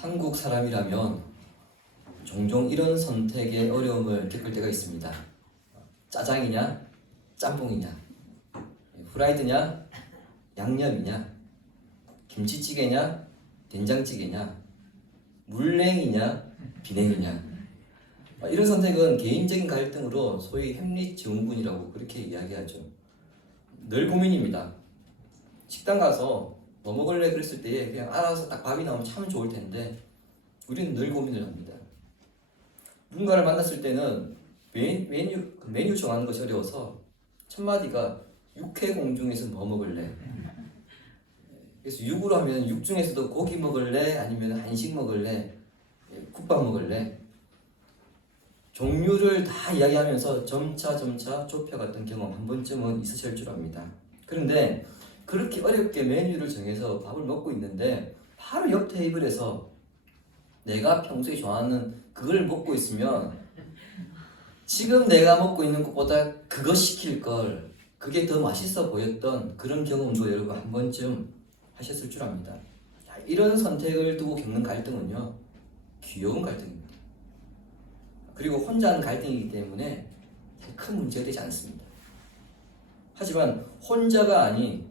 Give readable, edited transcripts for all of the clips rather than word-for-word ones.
한국 사람이라면 종종 이런 선택의 어려움을 겪을 때가 있습니다. 짜장이냐, 짬뽕이냐, 후라이드냐, 양념이냐, 김치찌개냐, 된장찌개냐, 물냉이냐, 비냉이냐. 이런 선택은 개인적인 갈등으로 소위 햄릿증후군이라고 그렇게 이야기하죠. 늘 고민입니다. 식당 가서 뭐 먹을래 그랬을 때 그냥 알아서 딱 밥이 나오면 참 좋을 텐데 우리는 늘 고민을 합니다. 누군가를 만났을 때는 메뉴 정하는 것이 어려워서 첫 마디가 육회공 중에서 뭐 먹을래? 그래서 육으로 하면 육 중에서도 고기 먹을래? 아니면 한식 먹을래? 국밥 먹을래? 종류를 다 이야기하면서 점차 좁혀갔던 경험 한 번쯤은 있으실 줄 압니다. 그런데 그렇게 어렵게 메뉴를 정해서 밥을 먹고 있는데 바로 옆 테이블에서 내가 평소에 좋아하는 그걸 먹고 있으면 지금 내가 먹고 있는 것보다 그거 시킬 걸, 그게 더 맛있어 보였던 그런 경험도 여러분 한 번쯤 하셨을 줄 압니다. 이런 선택을 두고 겪는 갈등은요, 귀여운 갈등입니다. 그리고 혼자 하는 갈등이기 때문에 큰 문제가 되지 않습니다. 하지만 혼자가 아닌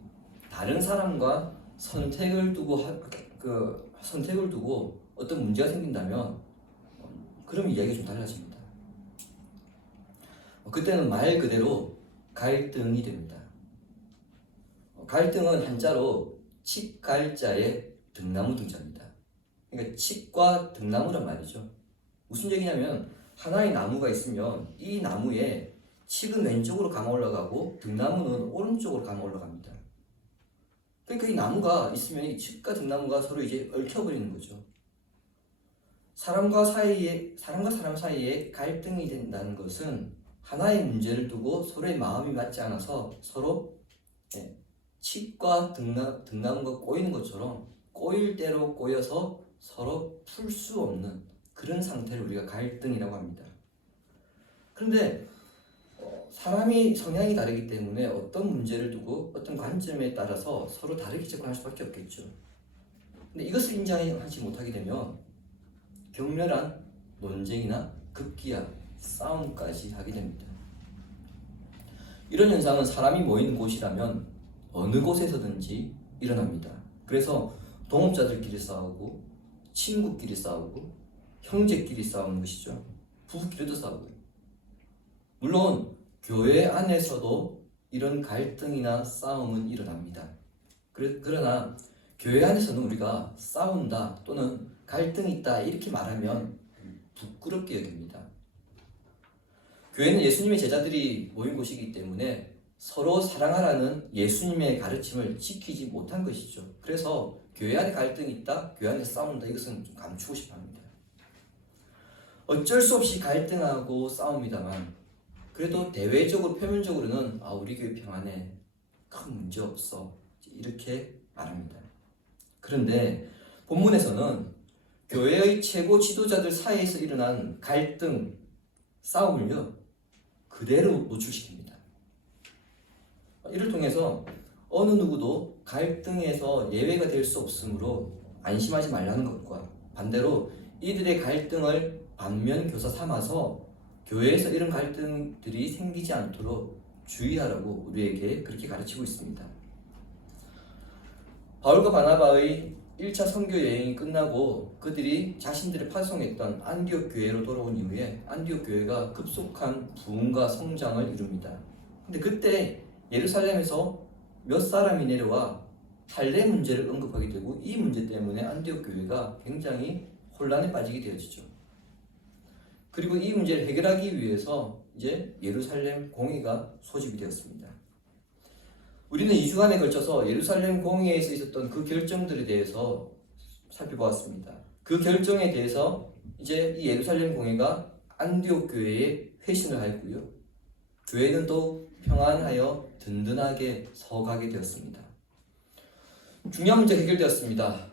다른 사람과 선택을 두고 어떤 문제가 생긴다면 그럼 이야기가 좀 달라집니다. 그때는 말 그대로 갈등이 됩니다. 갈등은 한자로 칡갈자의 등나무 등자입니다. 그러니까 칡과 등나무란 말이죠. 무슨 얘기냐면 하나의 나무가 있으면 이 나무에 칡은 왼쪽으로 감아 올라가고 등나무는 오른쪽으로 감아 올라갑니다. 그러니까 이 나무가 있으면 이 칡과 등나무가 서로 이제 얽혀버리는 거죠. 사람과 사람 사이에 갈등이 된다는 것은 하나의 문제를 두고 서로의 마음이 맞지 않아서 서로 칡과 등나무가 꼬이는 것처럼 꼬일 대로 꼬여서 서로 풀 수 없는 그런 상태를 우리가 갈등이라고 합니다. 그런데 사람이 성향이 다르기 때문에 어떤 문제를 두고 어떤 관점에 따라서 서로 다르게 접근할 수밖에 없겠죠. 근데 이것을 인정하지 못하게 되면 격렬한 논쟁이나 급기야 싸움까지 하게 됩니다. 이런 현상은 사람이 모이는 곳이라면 어느 곳에서든지 일어납니다. 그래서 동업자들끼리 싸우고 친구끼리 싸우고 형제끼리 싸우는 것이죠. 부부끼리도 싸우고요. 물론 교회 안에서도 이런 갈등이나 싸움은 일어납니다. 그러나 교회 안에서는 우리가 싸운다 또는 갈등이 있다 이렇게 말하면 부끄럽게 여깁니다. 교회는 예수님의 제자들이 모인 곳이기 때문에 서로 사랑하라는 예수님의 가르침을 지키지 못한 것이죠. 그래서 교회 안에 갈등이 있다, 교회 안에 싸운다, 이것은 좀 감추고 싶어 합니다. 어쩔 수 없이 갈등하고 싸웁니다만 그래도 대외적으로 표면적으로는 우리 교회 평안해, 큰 문제 없어, 이렇게 말합니다. 그런데 본문에서는 교회의 최고 지도자들 사이에서 일어난 갈등, 싸움을요 그대로 노출시킵니다. 이를 통해서 어느 누구도 갈등에서 예외가 될 수 없으므로 안심하지 말라는 것과 반대로 이들의 갈등을 반면교사 삼아서 교회에서 이런 갈등들이 생기지 않도록 주의하라고 우리에게 그렇게 가르치고 있습니다. 바울과 바나바의 1차 선교 여행이 끝나고 그들이 자신들을 파송했던 안디옥 교회로 돌아온 이후에 안디옥 교회가 급속한 부흥과 성장을 이룹니다. 근데 그때 예루살렘에서 몇 사람이 내려와 할례 문제를 언급하게 되고 이 문제 때문에 안디옥 교회가 굉장히 혼란에 빠지게 되어지죠. 그리고 이 문제를 해결하기 위해서 이제 예루살렘 공회가 소집이 되었습니다. 우리는 2주간에 걸쳐서 예루살렘 공회에서 있었던 그 결정들에 대해서 살펴보았습니다. 그 결정에 대해서 이제 이 예루살렘 공회가 안디옥 교회에 회신을 하였고요. 교회는 또 평안하여 든든하게 서가게 되었습니다. 중요한 문제가 해결되었습니다.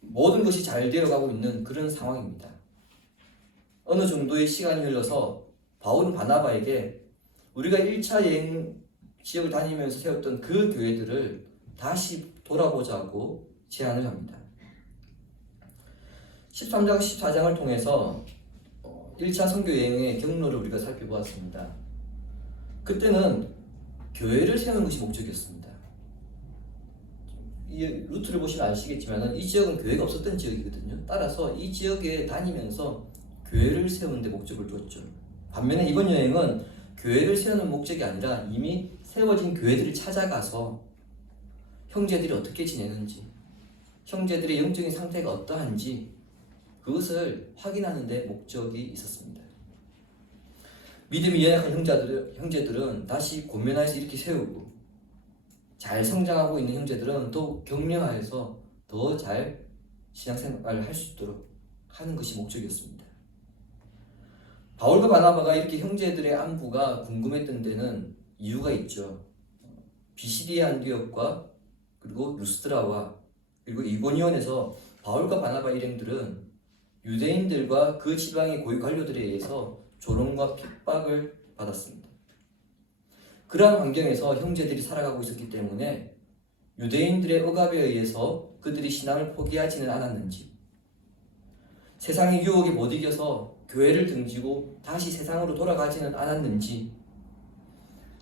모든 것이 잘 되어가고 있는 그런 상황입니다. 어느 정도의 시간이 흘러서 바울은 바나바에게 우리가 1차 여행 지역을 다니면서 세웠던 그 교회들을 다시 돌아보자고 제안을 합니다. 13장, 14장을 통해서 1차 선교 여행의 경로를 우리가 살펴보았습니다. 그때는 교회를 세우는 것이 목적이었습니다. 이 루트를 보시면 아시겠지만 이 지역은 교회가 없었던 지역이거든요. 따라서 이 지역에 다니면서 교회를 세우는 데 목적을 두었죠. 반면에 이번 여행은 교회를 세우는 목적이 아니라 이미 세워진 교회들을 찾아가서 형제들이 어떻게 지내는지, 형제들의 영적인 상태가 어떠한지 그것을 확인하는 데 목적이 있었습니다. 믿음이 연약한 형제들은 다시 권면하여서 이렇게 세우고, 잘 성장하고 있는 형제들은 더욱 격려하여서 더 잘 신앙생활을 할 수 있도록 하는 것이 목적이었습니다. 바울과 바나바가 이렇게 형제들의 안부가 궁금했던 데는 이유가 있죠. 비시디아 안디옥과 그리고 루스드라와 그리고 이고니온에서 바울과 바나바 일행들은 유대인들과 그 지방의 고위 관료들에 의해서 조롱과 핍박을 받았습니다. 그러한 환경에서 형제들이 살아가고 있었기 때문에 유대인들의 억압에 의해서 그들이 신앙을 포기하지는 않았는지, 세상의 유혹에 못 이겨서 교회를 등지고 다시 세상으로 돌아가지는 않았는지,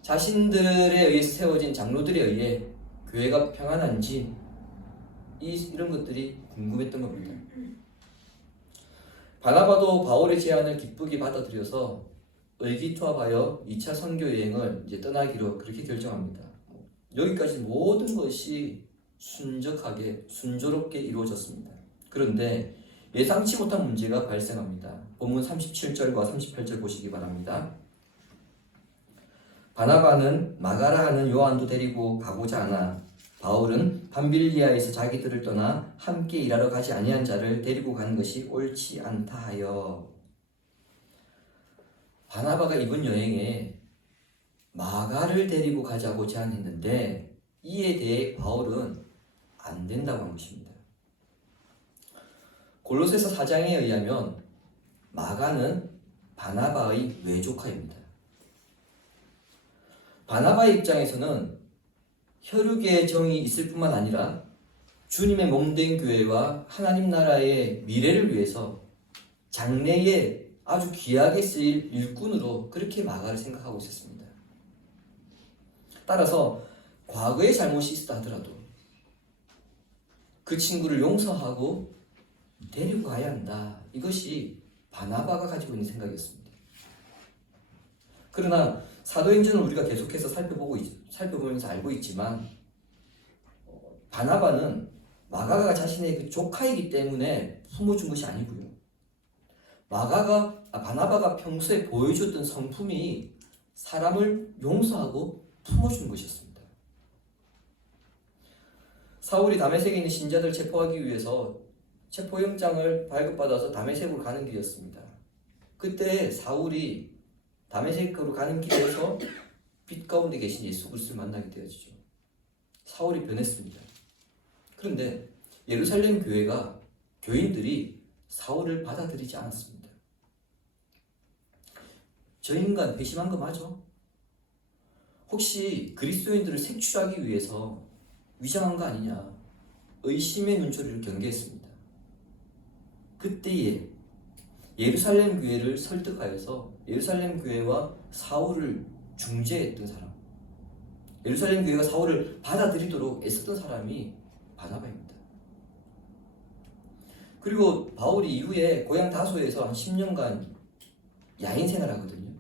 자신들에 의해서 세워진 장로들에 의해 교회가 평안한지 이런 것들이 궁금했던 겁니다. 바나바도 바울의 제안을 기쁘게 받아들여서 의기투합하여 2차 선교 여행을 이제 떠나기로 그렇게 결정합니다. 여기까지 모든 것이 순적하게 순조롭게 이루어졌습니다. 그런데 예상치 못한 문제가 발생합니다. 본문 37절과 38절 보시기 바랍니다. 바나바는 마가라 하는 요한도 데리고 가고자 하나 바울은 밤빌리아에서 자기들을 떠나 함께 일하러 가지 아니한 자를 데리고 가는 것이 옳지 않다 하여. 바나바가 이번 여행에 마가를 데리고 가자고 제안했는데 이에 대해 바울은 안 된다고 한 것입니다. 골로새서 4장에 의하면 마가는 바나바의 외조카입니다. 바나바의 입장에서는 혈육의 정이 있을 뿐만 아니라 주님의 몸된 교회와 하나님 나라의 미래를 위해서 장래에 아주 귀하게 쓰일 일꾼으로 그렇게 마가를 생각하고 있었습니다. 따라서 과거에 잘못이 있었다 하더라도 그 친구를 용서하고 데리고 가야 한다. 이것이 바나바가 가지고 있는 생각이었습니다. 그러나 사도행전을 우리가 계속해서 살펴보면서 알고 있지만 바나바는 마가가 자신의 그 조카이기 때문에 품어준 것이 아니고요. 바나바가 평소에 보여줬던 성품이 사람을 용서하고 품어준 것이었습니다. 사울이 다메섹에 있는 신자들 체포하기 위해서 체포영장을 발급받아서 다메섹으로 가는 길이었습니다. 그때 사울이 다메섹으로 가는 길에서 빛 가운데 계신 예수 그리스도를 만나게 되어지죠. 사울이 변했습니다. 그런데 예루살렘 교인들이 사울을 받아들이지 않았습니다. 저 인간 배신한 거 맞아? 혹시 그리스도인들을 색출하기 위해서 위장한 거 아니냐? 의심의 눈초리를 경계했습니다. 그때에 예루살렘 교회를 설득하여서 예루살렘 교회와 사울을 중재했던 사람, 예루살렘 교회가 사울을 받아들이도록 애썼던 사람이 바나바입니다. 그리고 바울이 이후에 고향 다소에서 한 10년간 야인 생활하거든요.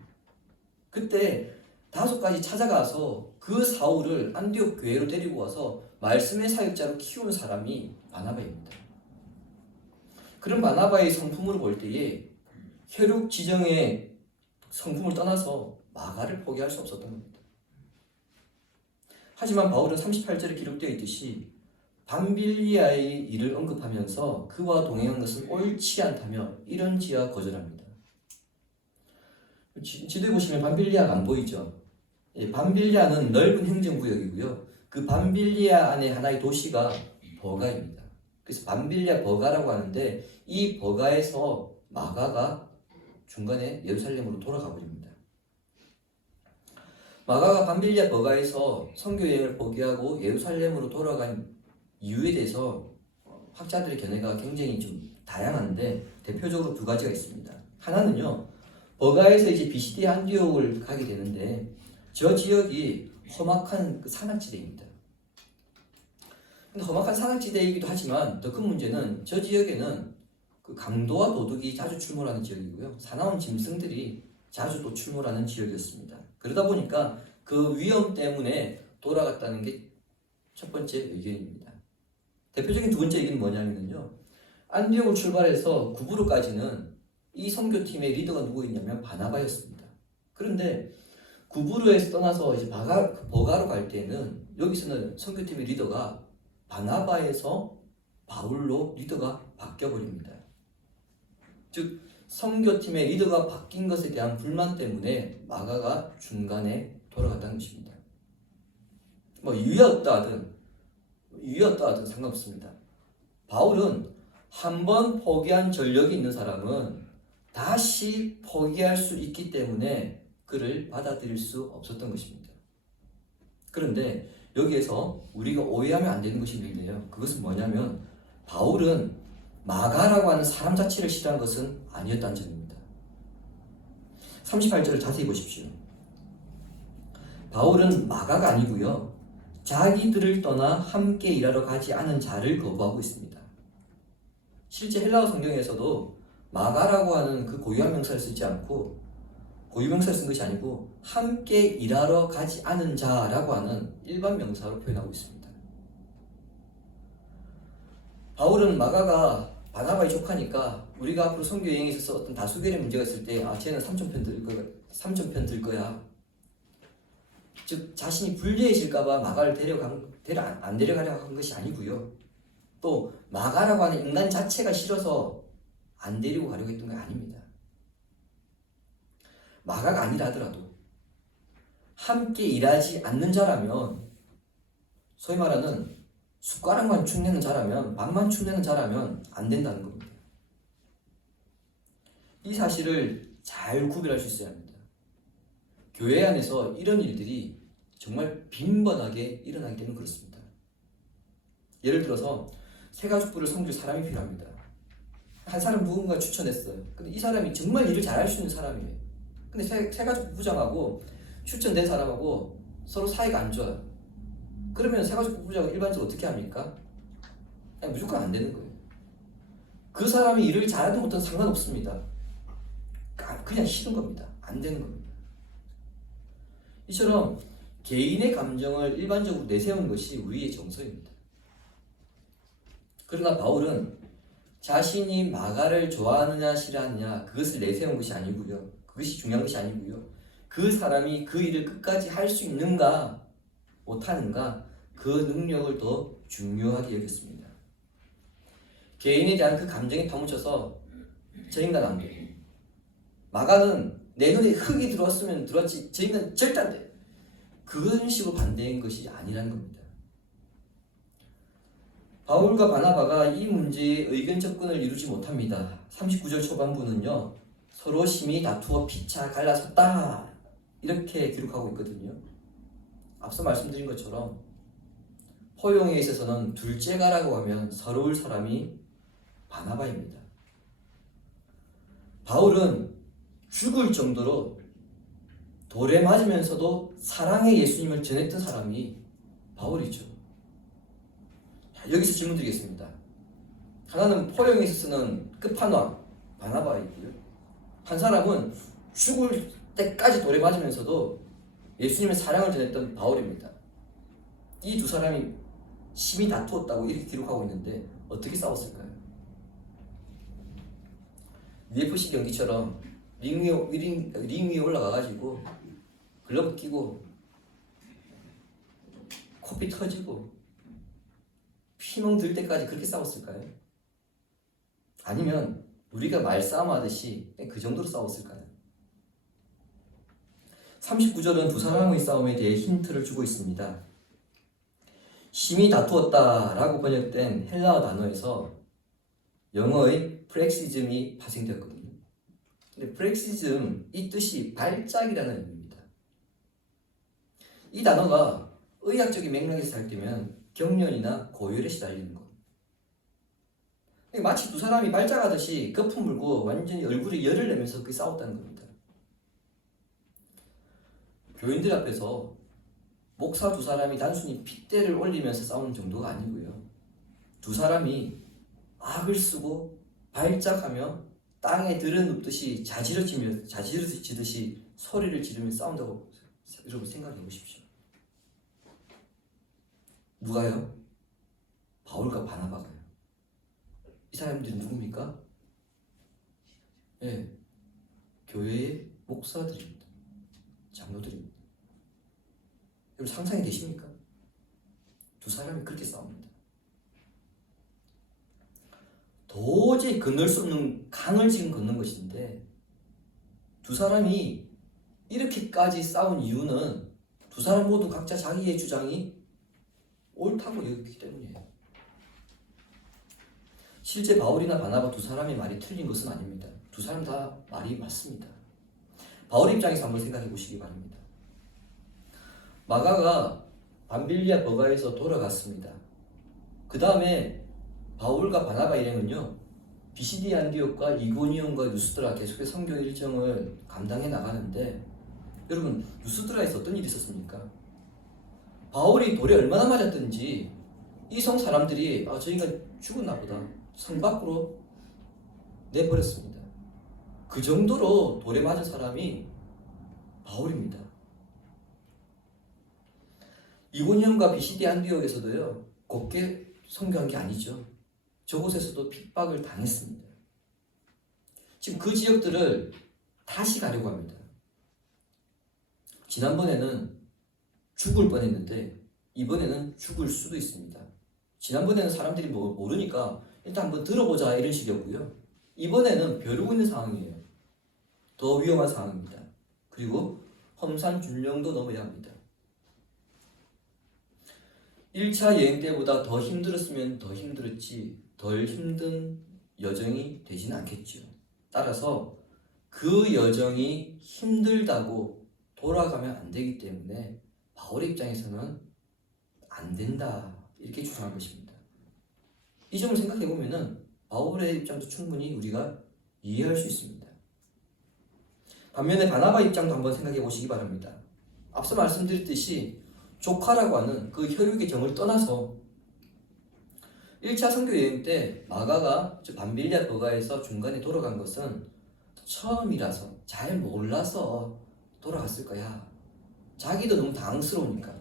그때 다소까지 찾아가서 그 사울을 안디옥 교회로 데리고 와서 말씀의 사역자로 키우는 사람이 바나바입니다. 그런 바나바의 성품으로 볼 때에 혈육 지정의 성품을 떠나서 마가를 포기할 수 없었던 겁니다. 하지만 바울은 38절에 기록되어 있듯이 밤빌리아의 일을 언급하면서 그와 동행한 것은 옳지 않다며 이런지야 거절합니다. 지도에 보시면 밤빌리아가 안 보이죠? 밤빌리아는 넓은 행정구역이고요. 그 밤빌리아 안에 하나의 도시가 버가입니다. 그래서 밤빌리아 버가라고 하는데 이 버가에서 마가가 중간에 예루살렘으로 돌아가 버립니다. 마가가 밤빌리아 버가에서 선교 여행을 포기하고 예루살렘으로 돌아간 이유에 대해서 학자들의 견해가 굉장히 좀 다양한데 대표적으로 두 가지가 있습니다. 하나는요, 버가에서 이제 비시디 안디옥을 가게 되는데 저 지역이 험악한 그 산악지대입니다. 근데 험악한 산악지대이기도 하지만 더 큰 문제는 저 지역에는 그 강도와 도둑이 자주 출몰하는 지역이고요. 사나운 짐승들이 자주 또 출몰하는 지역이었습니다. 그러다 보니까 그 위험 때문에 돌아갔다는 게 첫 번째 의견입니다. 대표적인 두 번째 의견은 뭐냐면요. 안디옥을 출발해서 구부로까지는 이 선교팀의 리더가 누구였냐면 바나바였습니다. 그런데 구부로에서 떠나서 이제 버가로 갈 때는 여기서는 선교팀의 리더가 바나바에서 바울로 리더가 바뀌어 버립니다. 즉 선교팀의 리더가 바뀐 것에 대한 불만 때문에 마가가 중간에 돌아갔다는 것입니다. 뭐 이유였다 하든 상관없습니다. 바울은 한 번 포기한 전력이 있는 사람은 다시 포기할 수 있기 때문에 그를 받아들일 수 없었던 것입니다. 그런데 여기에서 우리가 오해하면 안 되는 것이 있는데요. 그것은 뭐냐면 바울은 마가라고 하는 사람 자체를 싫어한 것은 아니었다는 점입니다. 38절을 자세히 보십시오. 바울은 마가가 아니고요. 자기들을 떠나 함께 일하러 가지 않은 자를 거부하고 있습니다. 실제 헬라어 성경에서도 마가라고 하는 그 고유한 명사를 쓰지 않고 고유명사를 쓴 것이 아니고 함께 일하러 가지 않은 자라고 하는 일반 명사로 표현하고 있습니다. 바울은 마가가 바나바의 조카니까 우리가 앞으로 선교 여행에 있어서 어떤 다수결의 문제가 있을 때 쟤는 삼촌편 들 거야. 즉 자신이 불리해질까봐 마가를 안 데려가려고 한 것이 아니고요. 또 마가라고 하는 인간 자체가 싫어서 안 데리고 가려고 했던 게 아닙니다. 마가가 아니라 하더라도 함께 일하지 않는 자라면, 소위 말하는 숟가락만 축내는 자라면, 밥만 축내는 자라면 안 된다는 겁니다. 이 사실을 잘 구별할 수 있어야 합니다. 교회 안에서 이런 일들이 정말 빈번하게 일어나기 때문에 그렇습니다. 예를 들어서 새가족부를 섬길 사람이 필요합니다. 한 사람 누군가 추천했어요. 근데 이 사람이 정말 일을 잘할 수 있는 사람이에요. 근데 새가족부 부장하고 추천된 사람하고 서로 사이가 안 좋아요. 그러면 새가족부 부장은 일반적으로 어떻게 합니까? 그냥 무조건 안 되는 거예요. 그 사람이 일을 잘하든 못하든 상관없습니다. 그냥 싫은 겁니다. 안 되는 겁니다. 이처럼 개인의 감정을 일반적으로 내세우는 것이 우리의 정서입니다. 그러나 바울은 자신이 마가를 좋아하느냐 싫어하느냐 그것을 내세운 것이 아니고요. 그것이 중요한 것이 아니고요. 그 사람이 그 일을 끝까지 할 수 있는가 못하는가 그 능력을 더 중요하게 여겼습니다. 개인에 대한 그 감정에 파묻혀서 저 인간 안 돼. 마가는 내 눈에 흙이 들어왔으면 들어왔지 저 인간 절대 안 돼. 그런 식으로 반대한 것이 아니라는 겁니다. 바울과 바나바가 이 문제에 의견 접근을 이루지 못합니다. 39절 초반부는요. 서로 심히 다투어 피차 갈라섰다 이렇게 기록하고 있거든요. 앞서 말씀드린 것처럼 포용에 있어서는 둘째가라고 하면 서러울 사람이 바나바입니다. 바울은 죽을 정도로 돌에 맞으면서도 사랑의 예수님을 전했던 사람이 바울이죠. 여기서 질문 드리겠습니다. 하나는 포용에 있어서는 끝판왕 바나바이고요. 한 사람은 죽을 때까지 돌에 맞으면서도 예수님의 사랑을 전했던 바울입니다. 이 두 사람이 심히 다투었다고 이렇게 기록하고 있는데 어떻게 싸웠을까요? UFC 경기처럼 링 위에 올라가가지고 글러브 끼고 코피 터지고 피멍 들 때까지 그렇게 싸웠을까요? 아니면 우리가 말싸움 하듯이 그 정도로 싸웠을까요? 39절은 두 사람의 싸움에 대해 힌트를 주고 있습니다. 심히 다투었다 라고 번역된 헬라어 단어에서 영어의 프렉시즘이 파생되었거든요. 근데 프렉시즘 이 뜻이 발작이라는 의미입니다. 이 단어가 의학적인 맥락에서 살 때면 경련이나 고열에 시달리는 것. 마치 두 사람이 발작하듯이 거품 물고 완전히 얼굴에 열을 내면서 그렇게 싸웠다는 겁니다. 교인들 앞에서 목사 두 사람이 단순히 핏대를 올리면서 싸우는 정도가 아니고요. 두 사람이 악을 쓰고 발작하며 땅에 들어눕듯이 자지러지듯이 소리를 지르며 싸운다고 여러분 생각해 보십시오. 누가요? 바울과 바나바가요. 이 사람들이 누굽니까? 예, 교회의 목사들입니다. 장로들입니다. 여러분 상상이 되십니까? 두 사람이 그렇게 싸웁니다. 도저히 건널 수 없는 강을 지금 건넌 것인데 두 사람이 이렇게까지 싸운 이유는 두 사람 모두 각자 자기의 주장이 옳다고 여겼기 때문이에요. 실제 바울이나 바나바 두 사람의 말이 틀린 것은 아닙니다. 두 사람 다 말이 맞습니다. 바울 입장에서 한번 생각해 보시기 바랍니다. 마가가 밤빌리아 버가에서 돌아갔습니다. 그 다음에 바울과 바나바 일행은요, 비시디 안디옥과 이고니온과 루스드라 계속해서 선교 일정을 감당해 나가는데, 여러분 루스드라에서 어떤 일이 있었습니까? 바울이 돌에 얼마나 맞았든지 이 성 사람들이 저희가 죽었나 보다 성 밖으로 내버렸습니다. 그 정도로 돌에 맞은 사람이 바울입니다. 이고니온과 비시디 안디옥에서도요, 곱게 선교한 게 아니죠. 저곳에서도 핍박을 당했습니다. 지금 그 지역들을 다시 가려고 합니다. 지난번에는 죽을 뻔했는데 이번에는 죽을 수도 있습니다. 지난번에는 사람들이 모르니까 일단 한번 들어보자 이런 식이었고요. 이번에는 벼르고 있는 상황이에요. 더 위험한 상황입니다. 그리고 험산줄령도 넘어야 합니다. 1차 여행 때보다 더 힘들었으면 더 힘들었지 덜 힘든 여정이 되지는 않겠죠. 따라서 그 여정이 힘들다고 돌아가면 안 되기 때문에 바울의 입장에서는 안 된다 이렇게 주장한 것입니다. 이 점을 생각해 보면은 바울의 입장도 충분히 우리가 이해할 수 있습니다. 반면에 바나바 입장도 한번 생각해 보시기 바랍니다. 앞서 말씀드렸듯이 조카라고 하는 그 혈육의 정을 떠나서 1차 선교 여행 때 마가가 밤빌리아 버가에서 중간에 돌아간 것은 처음이라서 잘 몰라서 돌아갔을 거야. 자기도 너무 당황스러우니까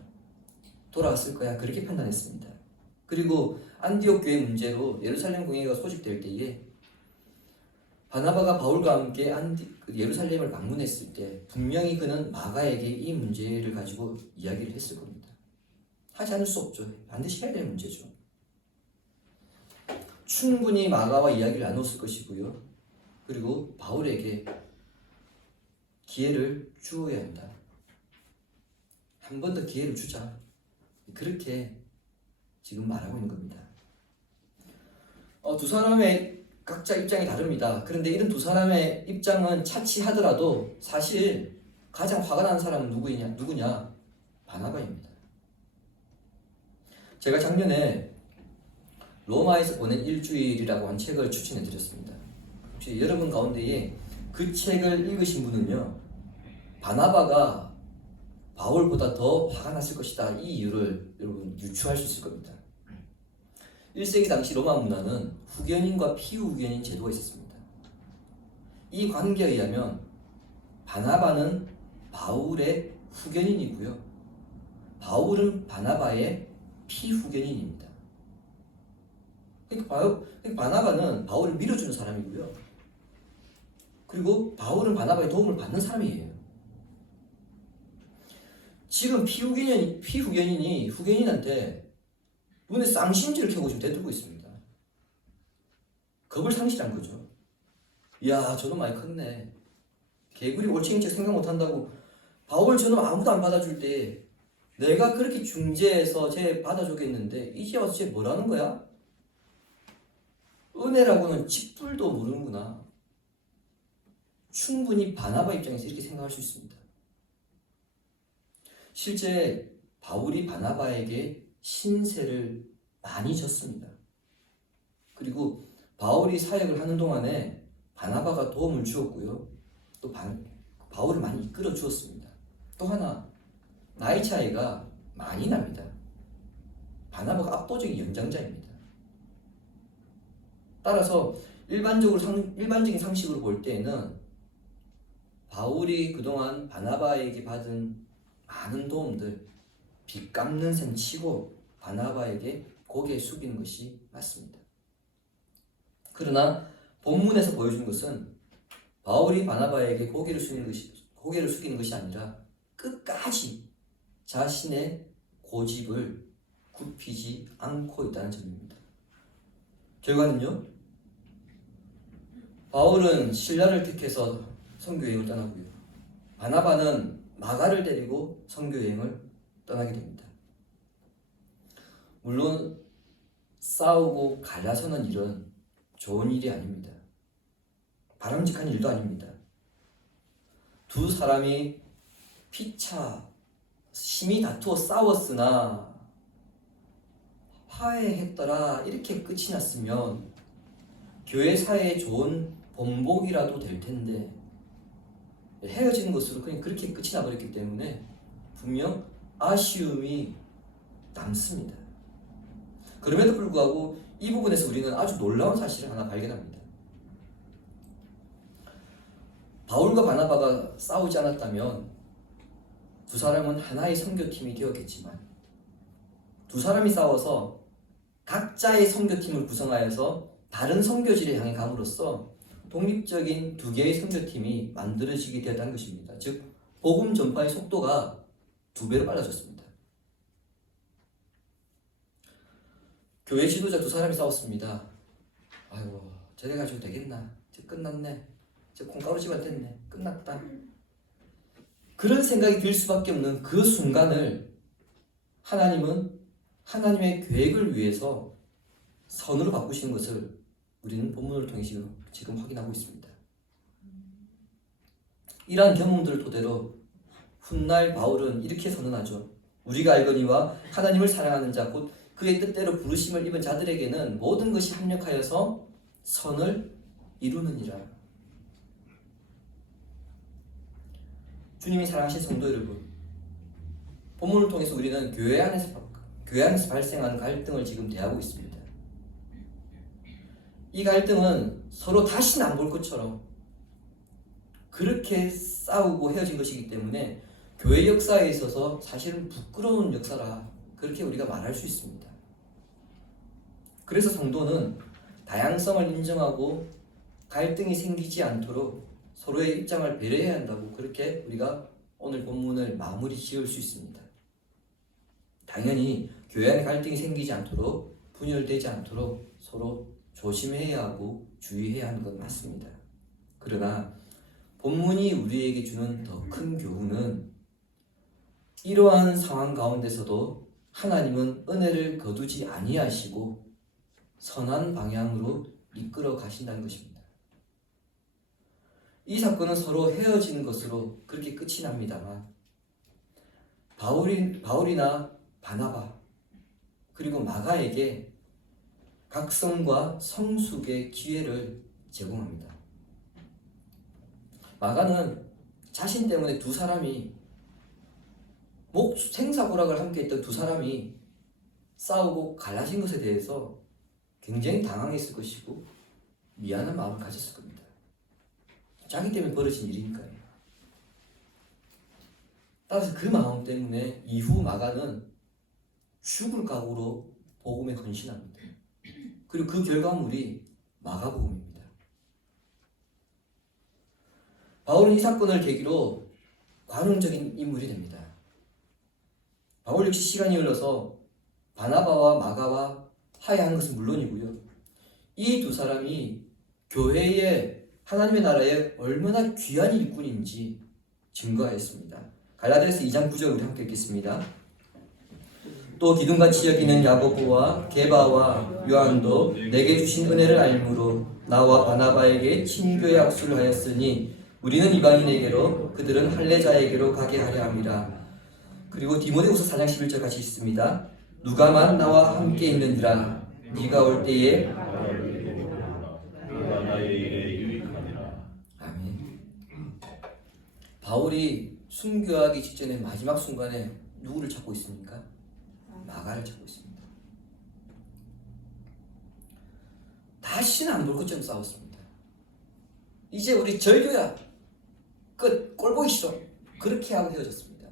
돌아갔을 거야. 그렇게 판단했습니다. 그리고 안디옥 교회 문제로 예루살렘 공회가 소집될 때에 바나바가 바울과 함께 예루살렘을 방문했을 때 분명히 그는 마가에게 이 문제를 가지고 이야기를 했을 겁니다. 하지 않을 수 없죠. 반드시 해야 될 문제죠. 충분히 마가와 이야기를 나눴을 것이고요. 그리고 바울에게 기회를 주어야 한다. 한 번 더 기회를 주자. 그렇게 지금 말하고 있는 겁니다. 두 사람의 각자 입장이 다릅니다. 그런데 이런 두 사람의 입장은 차치하더라도 사실 가장 화가 나는 사람은 누구냐? 바나바입니다. 제가 작년에 로마에서 보낸 일주일이라고 한 책을 추천해 드렸습니다. 혹시 여러분 가운데에 그 책을 읽으신 분은요, 바나바가 바울보다 더 화가 났을 것이다 이 이유를 여러분 유추할 수 있을 겁니다. 1세기 당시 로마 문화는 후견인과 피후견인 제도가 있었습니다. 이 관계에 의하면 바나바는 바울의 후견인이고요, 바울은 바나바의 피후견인입니다. 그러니까 바나바는 바울을 밀어주는 사람이고요, 그리고 바울은 바나바의 도움을 받는 사람이에요. 지금 피후견인이 후견인한테 눈에 쌍심지를 켜고 지금 대들고 있습니다. 겁을 상실한 거죠. 이야, 저놈 많이 컸네. 개구리 올챙이책 생각 못한다고 바울 저놈 아무도 안 받아줄 때 내가 그렇게 중재해서 쟤 받아주겠는데 이제 와서 쟤 뭐라는 거야? 은혜라고는 칡불도 모르는구나. 충분히 바나바 입장에서 이렇게 생각할 수 있습니다. 실제 바울이 바나바에게 신세를 많이 졌습니다. 그리고 바울이 사역을 하는 동안에 바나바가 도움을 주었고요. 또 바울을 많이 이끌어 주었습니다. 또 하나, 나이 차이가 많이 납니다. 바나바가 압도적인 연장자입니다. 따라서 일반적인 상식으로 볼 때에는 바울이 그동안 바나바에게 받은 많은 도움들 빚 갚는 셈 치고 바나바에게 고개 숙이는 것이 맞습니다. 그러나 본문에서 보여준 것은 바울이 바나바에게 고개를 숙이는 것이 아니라 끝까지 자신의 고집을 굽히지 않고 있다는 점입니다. 결과는요, 바울은 신라를 택해서 선교여행을 떠나고요, 바나바는 마가를 데리고 선교여행을 떠나게 됩니다. 물론 싸우고 갈라서는 일은 좋은 일이 아닙니다. 바람직한 일도 아닙니다. 두 사람이 피차 심히 다투어 싸웠으나 화해했더라 이렇게 끝이 났으면 교회 사회에 좋은 본보기라도 될 텐데 헤어지는 것으로 그냥 그렇게 끝이 나버렸기 때문에 분명 아쉬움이 남습니다. 그럼에도 불구하고 이 부분에서 우리는 아주 놀라운 사실을 하나 발견합니다. 바울과 바나바가 싸우지 않았다면 두 사람은 하나의 선교팀이 되었겠지만 두 사람이 싸워서 각자의 선교팀을 구성하여서 다른 선교지를 향해 감으로써 독립적인 두 개의 선교팀이 만들어지게 되었다는 것입니다. 즉 복음 전파의 속도가 2배로 빨라졌습니다. 교회 지도자 두 사람이 싸웠습니다. 아이고 저래 가지고 되겠나? 이제 끝났네. 이제 콩가루지가 됐네. 끝났다. 그런 생각이 들 수밖에 없는 그 순간을 하나님은 하나님의 계획을 위해서 선으로 바꾸시는 것을 우리는 본문을 통해 지금 확인하고 있습니다. 이러한 경험들을 토대로 훗날 바울은 이렇게 선언하죠. 우리가 알거니와 하나님을 사랑하는 자 곧 그의 뜻대로 부르심을 입은 자들에게는 모든 것이 합력하여서 선을 이루느니라. 주님이 사랑하신 성도 여러분, 본문을 통해서 우리는 교회 안에서 발생하는 갈등을 지금 대하고 있습니다. 이 갈등은 서로 다시는 안 볼 것처럼 그렇게 싸우고 헤어진 것이기 때문에 교회 역사에 있어서 사실은 부끄러운 역사라 그렇게 우리가 말할 수 있습니다. 그래서 성도는 다양성을 인정하고 갈등이 생기지 않도록 서로의 입장을 배려해야 한다고 그렇게 우리가 오늘 본문을 마무리 지을 수 있습니다. 당연히 교회 안에 갈등이 생기지 않도록 분열되지 않도록 서로 조심해야 하고 주의해야 하는 건 맞습니다. 그러나 본문이 우리에게 주는 더 큰 교훈은 이러한 상황 가운데서도 하나님은 은혜를 거두지 아니하시고 선한 방향으로 이끌어 가신다는 것입니다. 이 사건은 서로 헤어지는 것으로 그렇게 끝이 납니다만 바울이나 바나바 그리고 마가에게 각성과 성숙의 기회를 제공합니다. 마가는 자신 때문에 두 사람이 생사고락을 함께 했던 두 사람이 싸우고 갈라진 것에 대해서 굉장히 당황했을 것이고 미안한 마음을 가졌을 겁니다. 자기 때문에 벌어진 일이니까요. 따라서 그 마음 때문에 이후 마가는 죽을 각오로 복음에 헌신합니다. 그리고 그 결과물이 마가복음입니다. 바울은 이 사건을 계기로 관용적인 인물이 됩니다. 바울 역시 시간이 흘러서 바나바와 마가와 화해한 것은 물론이고요. 이 두 사람이 교회에 하나님의 나라에 얼마나 귀한 일꾼인지 증거하였습니다. 갈라디아서 2장 9절 우리 함께 읽겠습니다. 또 기둥같이 여기는 야고보와 게바와 요한도 내게 주신 은혜를 알므로 나와 바나바에게 친교의 악수를 하였으니 우리는 이방인에게로 그들은 할례자에게로 가게 하려 함이라. 그리고 디모데후서 4장 11절 같이 읽습니다. 누가만 나와 함께 있느니라. 네가 올 때에 아멘. 바울이 순교하기 직전의 마지막 순간에 누구를 찾고 있습니까? 마가를 찾고 있습니다. 다시는 안 볼 것처럼 싸웠습니다. 이제 우리 절교야. 끝. 꼴 보기 싫어. 그렇게 하고 헤어졌습니다.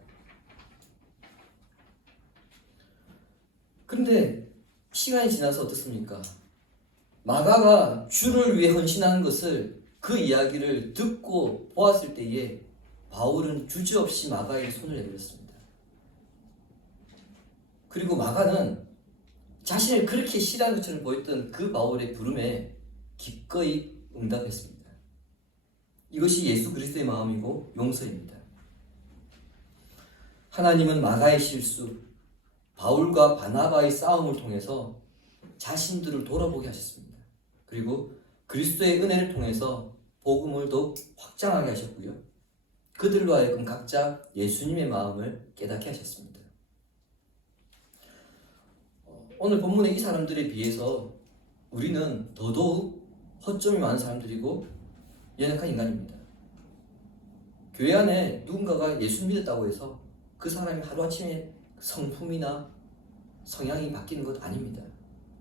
그런데 시간이 지나서 어떻습니까? 마가가 주를 위해 헌신하는 것을 그 이야기를 듣고 보았을 때에 바울은 주저없이 마가에게 손을 내밀었습니다. 그리고 마가는 자신을 그렇게 싫어하는 것처럼 보였던 그 바울의 부름에 기꺼이 응답했습니다. 이것이 예수 그리스도의 마음이고 용서입니다. 하나님은 마가의 실수, 바울과 바나바의 싸움을 통해서 자신들을 돌아보게 하셨습니다. 그리고 그리스도의 은혜를 통해서 복음을 더욱 확장하게 하셨고요. 그들로 하여금 각자 예수님의 마음을 깨닫게 하셨습니다. 오늘 본문의 이 사람들에 비해서 우리는 더더욱 허점이 많은 사람들이고 연약한 인간입니다. 교회 안에 누군가가 예수 믿었다고 해서 그 사람이 하루아침에 성품이나 성향이 바뀌는 것 아닙니다.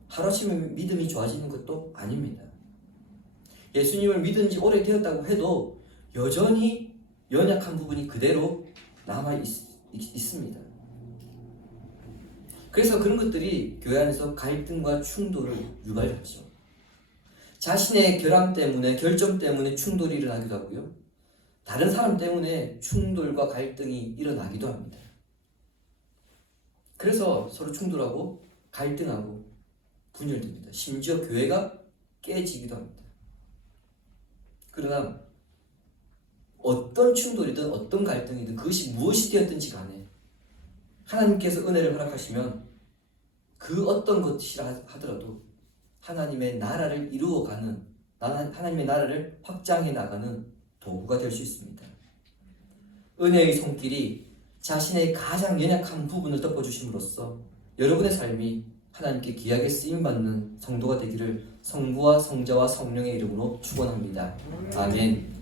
하루아침에 믿음이 좋아지는 것도 아닙니다. 예수님을 믿은 지 오래되었다고 해도 여전히 연약한 부분이 그대로 남아 있습니다. 그래서 그런 것들이 교회 안에서 갈등과 충돌을 유발하죠. 자신의 결함 때문에, 결점 때문에 충돌이 일어나기도 하고요. 다른 사람 때문에 충돌과 갈등이 일어나기도 합니다. 그래서 서로 충돌하고 갈등하고 분열됩니다. 심지어 교회가 깨지기도 합니다. 그러나 어떤 충돌이든 어떤 갈등이든 그것이 무엇이 되었든지 간에 하나님께서 은혜를 허락하시면 그 어떤 것이라 하더라도 하나님의 나라를 이루어가는, 하나님의 나라를 확장해 나가는 도구가 될 수 있습니다. 은혜의 손길이 자신의 가장 연약한 부분을 덮어주심으로써 여러분의 삶이 하나님께 귀하게 쓰임받는 성도가 되기를 성부와 성자와 성령의 이름으로 축원합니다. 아멘.